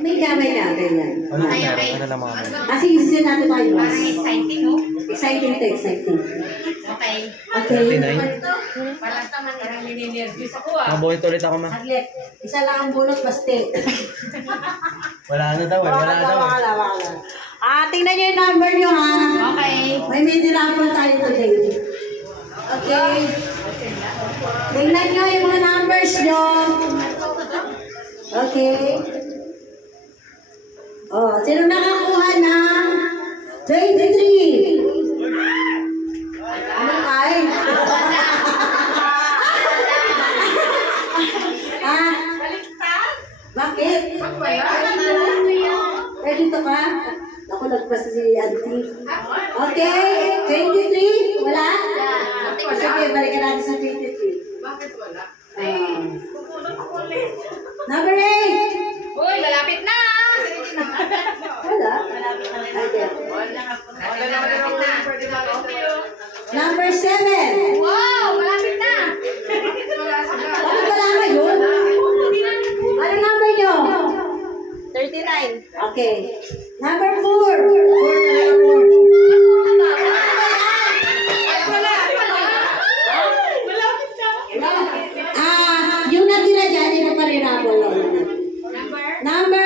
May ka, ganyan. Ano meron? Ano lang mga meron? Kasi isa natin tayo. Exciting, no? Exciting to exciting. Okay. Okay. 39. Palas naman, parang nininervous ako Mabuhit ulit ako, ma. Saglit. Isa lang ang bunot, baste. Wala na daw eh. Wala daw eh. Wala. Tingnan nyo yung number nyo, ha? Okay. May mini raffle tayo today. Okay. Tingnan nyo yung mga numbers nyo. Okay. Oh, sino nakakuha ng 23? Ano tayo? Ah, bakit? Eh, dito ka? Ako nagpasa si Auntie. Okay, 23? Wala? Sige, balikan natin sa 23. Bakit wala? Number 8! Uy, malapit na! Wala? Okay. Number 7! Wow, malapit na! Bakit wala ngayon? Ano number nyo? 39. Okay. Number 4. 4 talaga 4. Yung natira dyan, yung parirabo lang. Number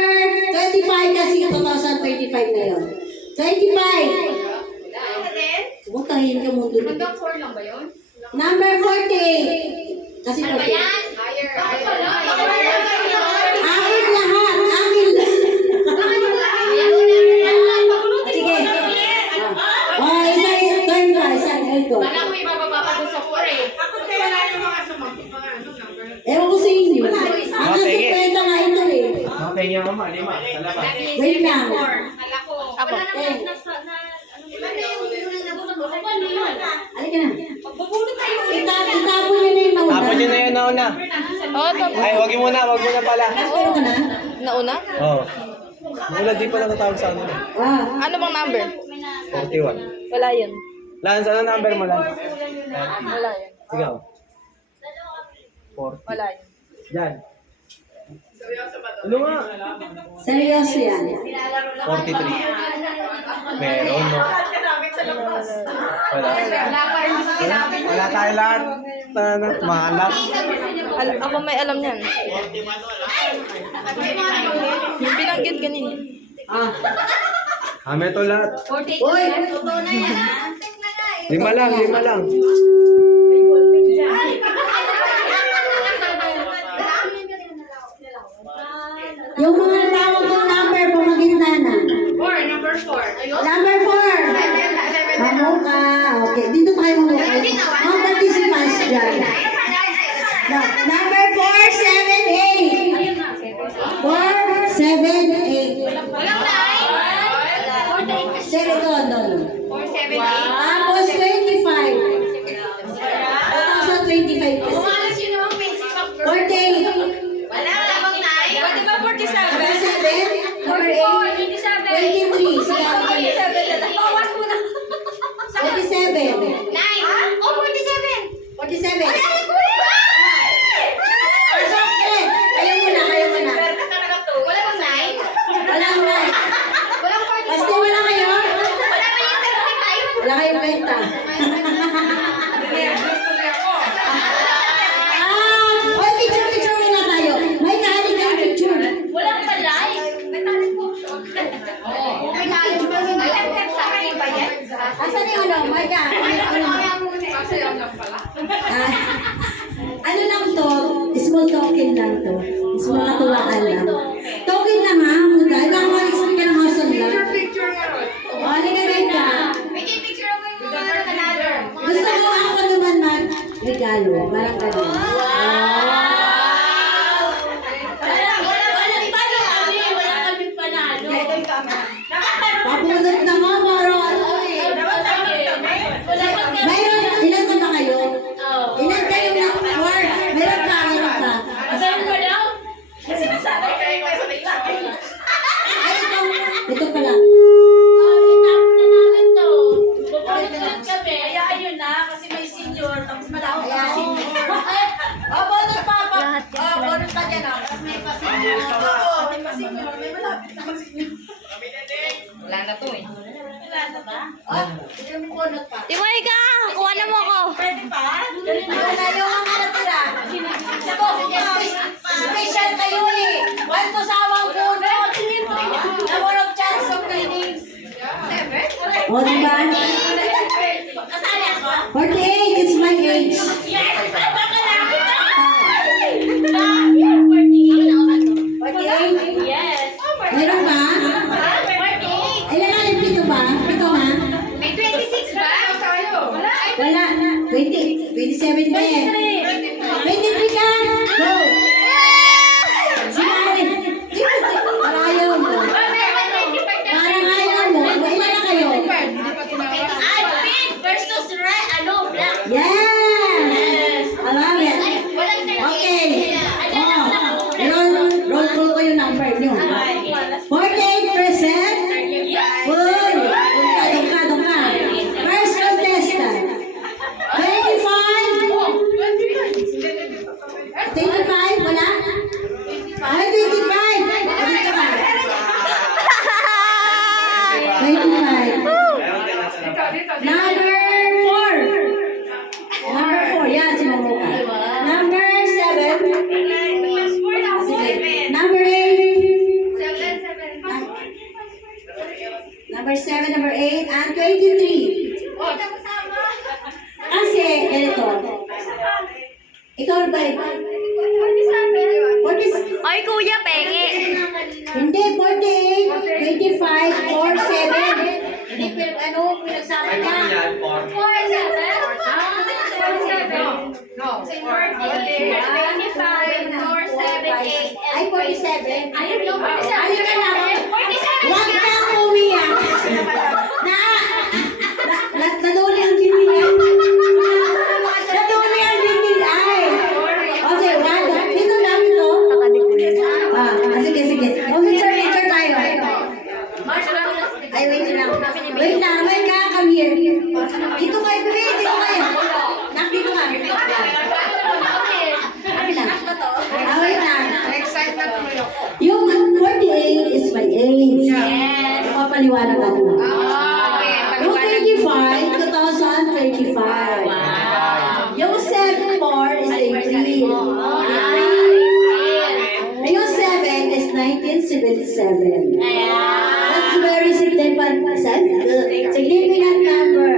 25 kasi 2025 na yun. 25. Butahin ka mo dun. Hanggang 4 lang ba yun? Number 40. Kasi Ano ba 40. yan? Higher. Akin lahat. Akin lahat. Sige. Oh, isa turn ka. Isa ito. Wala ko ibababa pa doon sa 4 eh. Ewan ko sa inyo. Hanggang sige. 50 nga ito eh. Okay, yung ama. Lima. Sa labas. Wait lang. Kala ko. Ako. Halika na. Magbubulot tayo. Itapon nyo na yung nauna. Tapon nyo na yun nauna. Ay, wag yun muna. Wag muna pala. Pero ka na? Nauna? Oo. Wala, di pa natatawag sa ano. Ano bang number? 41. Wala yun. Lance, ano number mo, Lance? Wala yun. Ikaw. 40. Wala yun. Yan. Ano nga? Seryoso yan. 43. Meron, no? Wala. Wala tayo lahat. Mahalap. Ako may alam niyan. Yung binanggit kanina. Kami ito lahat. 48. Uy! Lima lang. Yung mga tawag ng number po magintana. Number 4. Ayun. Number 4. Mamuka. Okay, dito tayo mamuka. Mga participants dyan. Number 4, 7, 8. 4, 7, 8. Walang 9. 7 to, no. 4, 7, 8. Tapos 25. 2025 kasi. Umalas yun naman basic of 48. Wala. Labang 9. Pwede ba 47. 47? Number 8. 23. Sige, 47. Bawas mo na. 47. 9. Oh, 47. 47. Ay, ko yun. Kayo muna. Swerte talaga to. Wala bang 9? Walang na. Walang 44. Basta wala kayo. Wala ba yung 35? Wala kayong benta. Picture muna tayo. May kahali kayong picture. Walang palay. May talent po. Oo. May talent po. Sa akin ba yan? Asan yung ano? May ano lang to? Small token lang to. Small natuwaan lang. Token lang ha. Dahil lang mag-explain ka ng house of love. O, halika ka. May picture mo yung mga nanalo. Gusto ko ako naman mag-regalo. Parang ganun. Papulot na nga, parang ano eh. Wala na to eh. Timoy ka! Kuha na mo ako. Special kayo eh. One to sawang puno. Number of chance of winning. O, diba? 48 is my age. 48? Yes. Meron ba? Ilan na yung pito ba? Pito ha? May 26 ba? Wala. 20. 27 ba eh? 23 ka? Go! Sinari. Parang ayaw mo. Parang ayaw mo. Ilan na kayo? Versus red, black. Yes! I love it. Okay. Roll call ko yung number nyo. 48%. Uy! Doon ka. First contestant. 25? 25? Wala? Ay, 25! Ano ka ba? 25. Number 4. Number 4. Yan, sinumo ka. Number 7. Sige. Number 8. Number 7, number 8, and 23. Kasi, ganito. Ikaw ba? 40. Ay, kuya, penge. Hindi, 48, 25, 47. Hindi, pinagsama niya. 25, 4, 7, 8, Ay, 47. Ayun yung 47. Ayun ka lang. 47. Huwag kang umiyak. Naduli ang bibig. Naduli ang bibig. Ay. Okay, one. Ito lang ito. Sige. Picture tayo. Ay, wait lang. Wait, come here. Dito kayo, baby. Dito kayo. Dito ka. Wait lang. Yung 48 is my age. Yes. Mapaliwanag ako. Okay, Yung 25, 2025. Yung 74 is 18. Yung 7 is 1977. That's very significant number.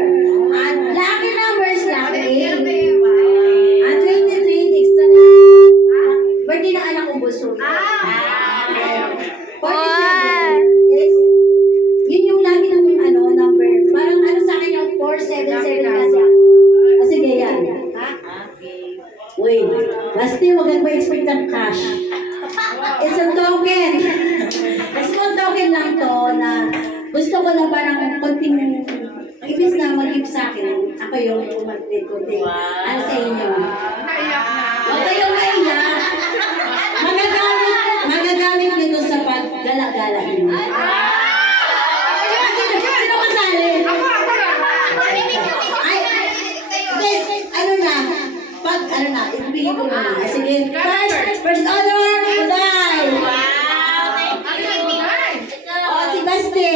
And lucky numbers lang 8. And 23 is the birthday ng anak kong bunso. 47 is, yun yung lagi ng number. Parang sa akin yung 477 kasi. Sige yan. Wait, basta huwag mo expect ng cash. It's a token. A small token lang to na gusto ko na parang konting, ibig na mag-give sa akin, ako yung konting. Ano sa inyo? Huwag kayong maiyak. Magagamit nito sa paggala-gala niyo. Sino kasali? Ay, guys, ibigay ko na. Sige, first honor, Uday. Si Basti.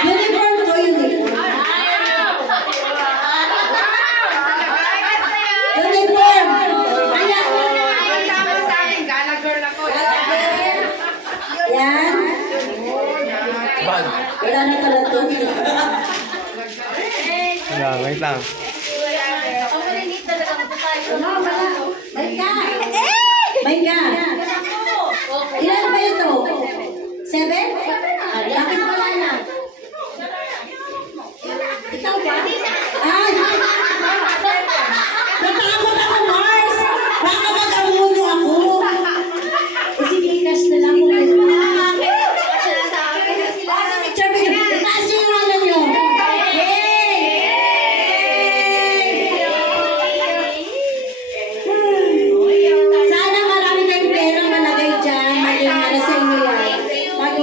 Uniform ko, uniform. Yan. Wala na pala to. Wait lang. May ka. Ilan ba ito? 7? Bakit wala na? Ikaw ba? Ay! Natakot ako, Mars! Baka mag-amuno ako. Sige, cash na lang mo. Picture. Itaas nyo yung ano nyo. Sana marami kayong perang malagay dyan. Maging sa inyo yan. Pag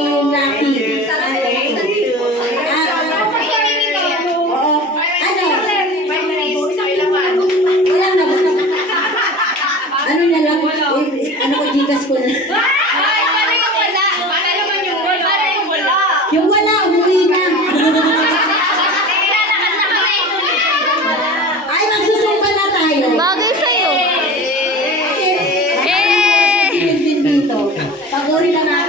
Yung wala, umuwi na. Ay, magsusumpa na tayo. Bagay sa'yo. Kasi, din dito. Pag-uri na natin.